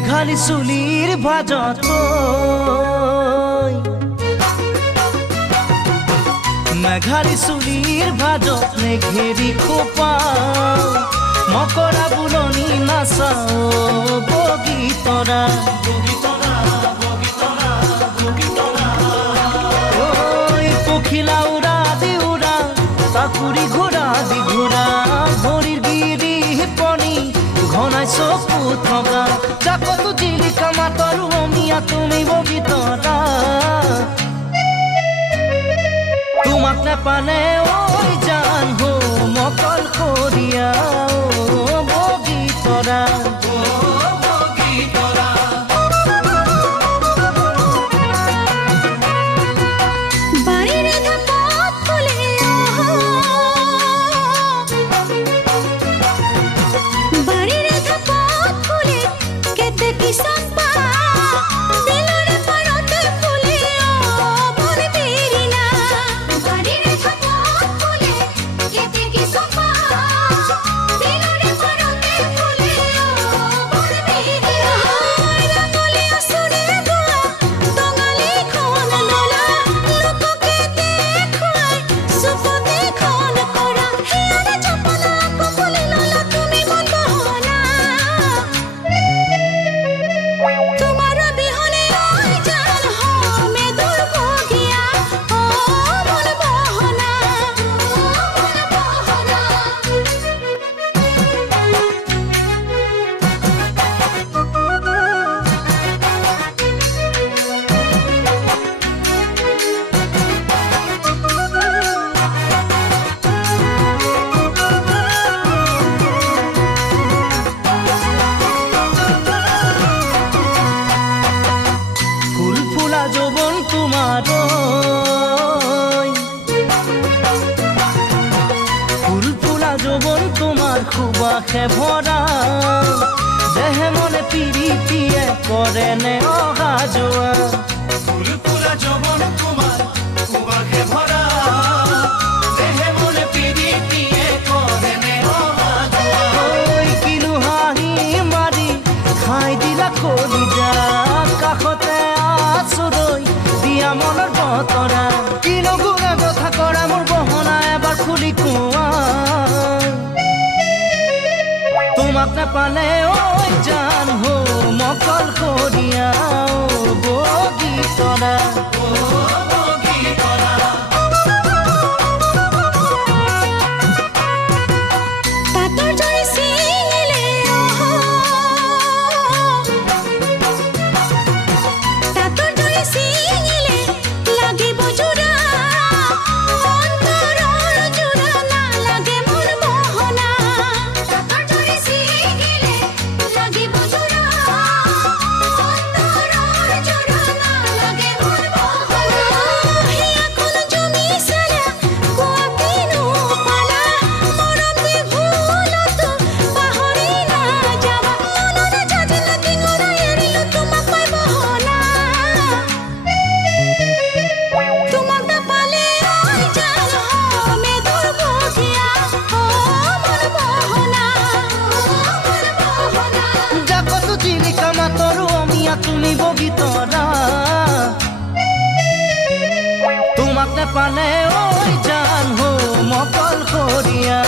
মেঘালী চুলিৰ ভাজত মেঘালী চুলিৰ ভাজত মেঘেৰি খোপা মকৰা বুলনি নাচাও বগীতৰা পখিলা উৰা দি উৰা তাকুৰি ঘোৰা দি ঘোৰা ভৰিৰ গিৰি পনি ঘনাই চকু থকা জাকতো জিলিকা মাতৰো অমিয়া তুমি বগীতৰা তোমাক নেপালে ঐ জান হো মকল কৰিয়া বগীতৰা যৌবন তোমাৰ ফুল ফুলা যৌবন তোমাৰ খুবাসে ভৰা দেহে মনে পিৰিতিয়ে কৰে নে অহা যোৱা ফুল ফুলা যৌবন তোমাৰ খুবাসে ভৰা দেহে মনে পিৰিতিয়ে কৰে নে অহা যোৱা কিনো হাঁহি মাৰি খাই দিলা কলিজা কাষতে দিয়া মনৰ বতৰা কিনো গুণা কথা কৰা মোৰ বহনা এবাৰ খুলি কোৱা তোমাক নেপালে ঐ জান হো মকল কৰিয়া বগীতৰা তুমি বগীতৰা তোমাক নেপালে ঐ জান হো মকল কৰিয়া